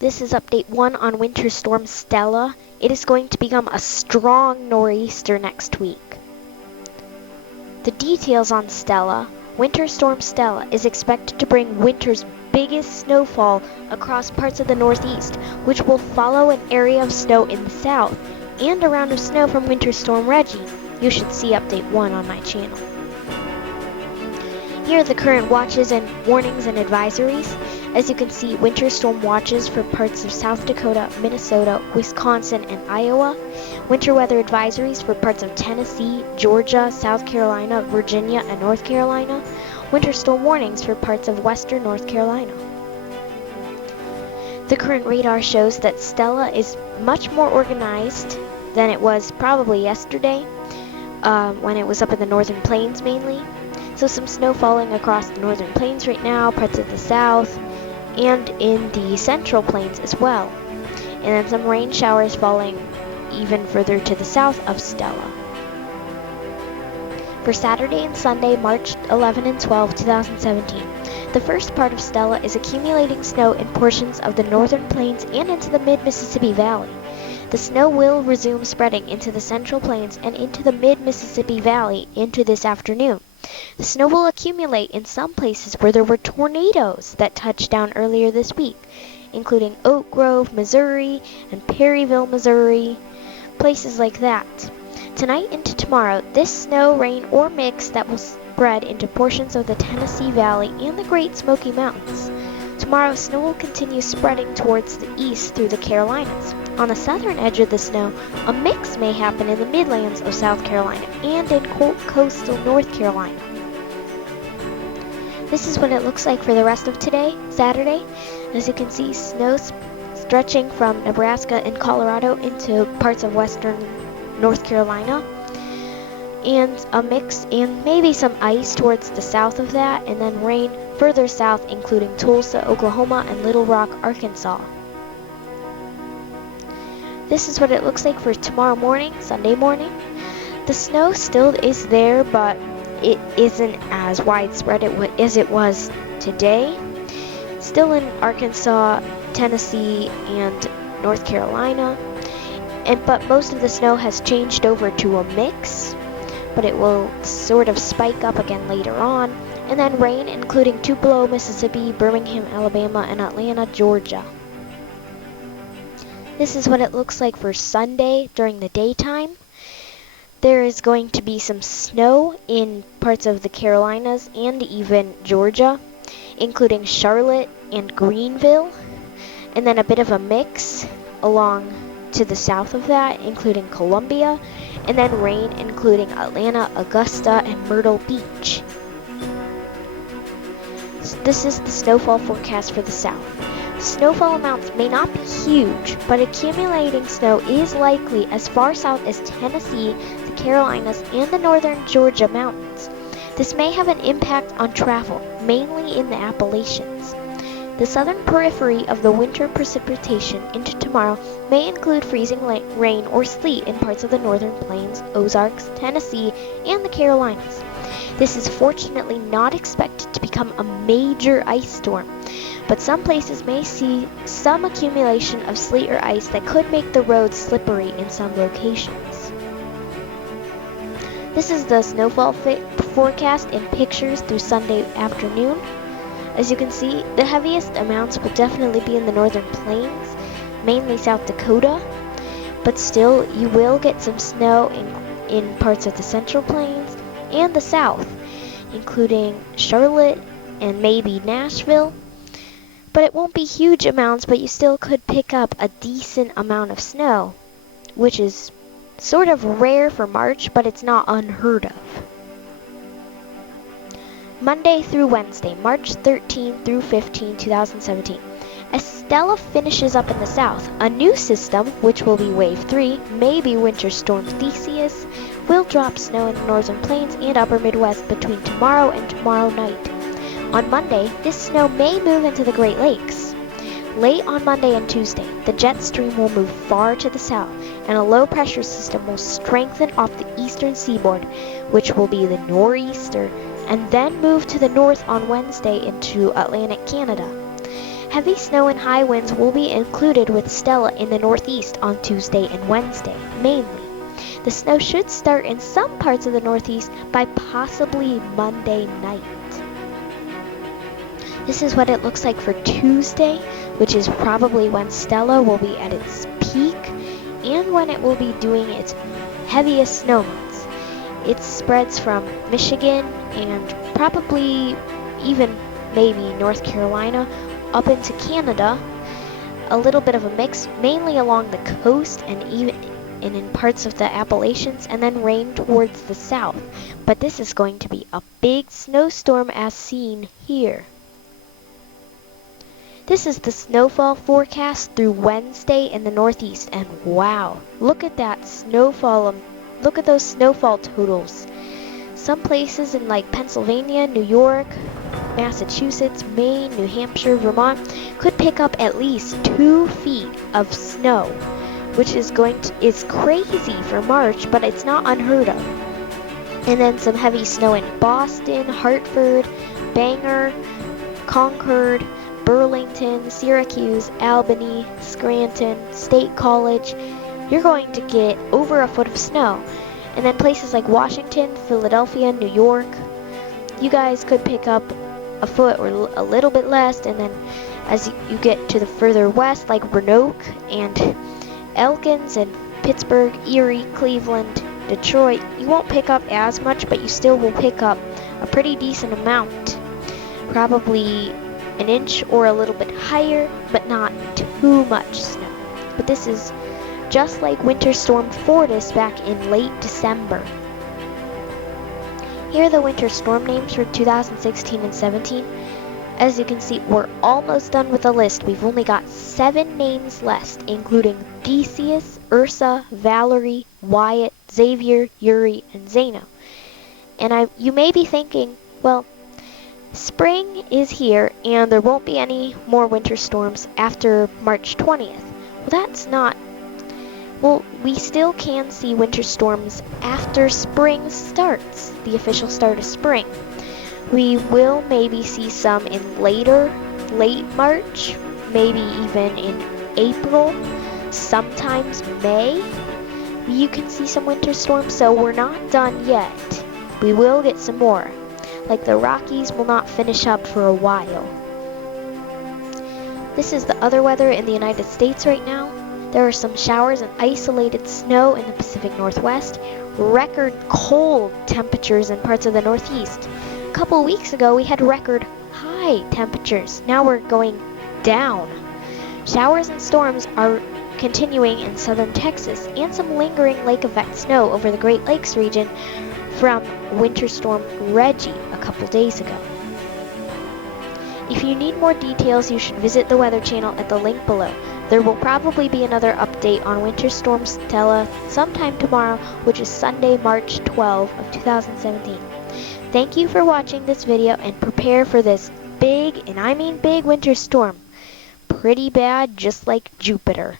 This is update 1 on Winter Storm Stella. It is going to become a strong nor'easter next week. The details on Stella. Winter Storm Stella is expected to bring winter's biggest snowfall across parts of the northeast, which will follow an area of snow in the south and a round of snow from Winter Storm Reggie. You should see update 1 on my channel. Here are the current watches and warnings and advisories. As you can see, winter storm watches for parts of South Dakota, Minnesota, Wisconsin, and Iowa. Winter weather advisories for parts of Tennessee, Georgia, South Carolina, Virginia, and North Carolina. Winter storm warnings for parts of western North Carolina. The current radar shows that Stella is much more organized than it was probably yesterday, when it was up in the northern plains mainly. So some snow falling across the northern plains right now, parts of the south, and in the central plains as well. And then some rain showers falling even further to the south of Stella. For Saturday and Sunday, March 11 and 12, 2017, the first part of Stella is accumulating snow in portions of the northern plains and into the mid-Mississippi Valley. The snow will resume spreading into the central plains and into the mid-Mississippi Valley into this afternoon. The snow will accumulate in some places where there were tornadoes that touched down earlier this week, including Oak Grove, Missouri, and Perryville, Missouri, places like that. Tonight into tomorrow, this snow, rain, or mix that will spread into portions of the Tennessee Valley and the Great Smoky Mountains. Tomorrow, snow will continue spreading towards the east through the Carolinas. On the southern edge of the snow, a mix may happen in the Midlands of South Carolina and in coastal North Carolina. This is what it looks like for the rest of today, Saturday. As you can see, snow stretching from Nebraska and Colorado into parts of western North Carolina, and a mix and maybe some ice towards the south of that, and then rain further south, including Tulsa, Oklahoma, and Little Rock, Arkansas. This is what it looks like for tomorrow morning, Sunday morning. The snow still is there, but it isn't as widespread as it was today. Still in Arkansas, Tennessee, and North Carolina. But most of the snow has changed over to a mix, but it will sort of spike up again later on. And then rain, including Tupelo, Mississippi, Birmingham, Alabama, and Atlanta, Georgia. This is what it looks like for Sunday during the daytime. There is going to be some snow in parts of the Carolinas and even Georgia, including Charlotte and Greenville, and then a bit of a mix along to the south of that, including Columbia, and then rain including Atlanta, Augusta, and Myrtle Beach. This is the snowfall forecast for the south. Snowfall amounts may not be huge, but accumulating snow is likely as far south as Tennessee, the Carolinas, and the northern Georgia mountains. This may have an impact on travel, mainly in the Appalachians. The southern periphery of the winter precipitation into tomorrow may include freezing rain or sleet in parts of the northern plains, Ozarks, Tennessee, and the Carolinas. This is fortunately not expected to become a major ice storm, but some places may see some accumulation of sleet or ice that could make the roads slippery in some locations. This is the snowfall forecast in pictures through Sunday afternoon. As you can see, the heaviest amounts will definitely be in the northern plains, mainly South Dakota, but still you will get some snow in parts of the central plains and the south, including Charlotte and maybe Nashville. But it won't be huge amounts, but you still could pick up a decent amount of snow, which is sort of rare for March, but it's not unheard of. Monday through Wednesday, March 13 through 15, 2017. As Stella finishes up in the south, a new system, which will be Wave 3, maybe Winter Storm Theseus, will drop snow in the northern plains and upper Midwest between tomorrow and tomorrow night. On Monday, this snow may move into the Great Lakes. Late on Monday and Tuesday, the jet stream will move far to the south, and a low-pressure system will strengthen off the eastern seaboard, which will be the nor'easter, and then move to the north on Wednesday into Atlantic Canada. Heavy snow and high winds will be included with Stella in the Northeast on Tuesday and Wednesday, mainly. The snow should start in some parts of the Northeast by possibly Monday night. This is what it looks like for Tuesday, which is probably when Stella will be at its peak and when it will be doing its heaviest snow months. It spreads from Michigan and probably even maybe North Carolina up into Canada. A little bit of a mix, mainly along the coast and in parts of the Appalachians, and then rain towards the south. But this is going to be a big snowstorm as seen here. This is the snowfall forecast through Wednesday in the Northeast, and wow, look at that snowfall. Look at those snowfall totals. Some places in like Pennsylvania, New York, Massachusetts, Maine, New Hampshire, Vermont could pick up at least 2 feet of snow, which is crazy for March, but it's not unheard of. And then some heavy snow in Boston, Hartford, Bangor, Concord, Burlington, Syracuse, Albany, Scranton, State College. You're going to get over a foot of snow. And then places like Washington, Philadelphia, New York, you guys could pick up a foot or a little bit less. And then as you get to the further west, like Roanoke and Elkins and Pittsburgh, Erie, Cleveland, Detroit, you won't pick up as much, but you still will pick up a pretty decent amount. Probably an inch or a little bit higher, but not too much snow. But this is just like Winter Storm Fortis back in late December. Here are the winter storm names for 2016 and 17. As you can see, we're almost done with the list. We've only got 7 names left, including Decius, Ursa, Valerie, Wyatt, Xavier, Yuri, and Zeno. And you may be thinking, well, spring is here and there won't be any more winter storms after March 20th. Well, we still can see winter storms after spring starts, the official start of spring. We will maybe see some in late March, maybe even in April, sometimes May. You can see some winter storms, so we're not done yet. We will get some more. Like the Rockies will not finish up for a while. This is the other weather in the United States right now. There are some showers and isolated snow in the Pacific Northwest, record cold temperatures in parts of the Northeast. A couple weeks ago we had record high temperatures. Now we're going down. Showers and storms are continuing in southern Texas, and some lingering lake effect snow over the Great Lakes region from Winter Storm Reggie a couple days ago. If you need more details, you should visit the Weather Channel at the link below. There will probably be another update on Winter Storm Stella sometime tomorrow, which is Sunday, March 12 of 2017. Thank you for watching this video, and prepare for this big, and I mean big, winter storm. Pretty bad, just like Jupiter.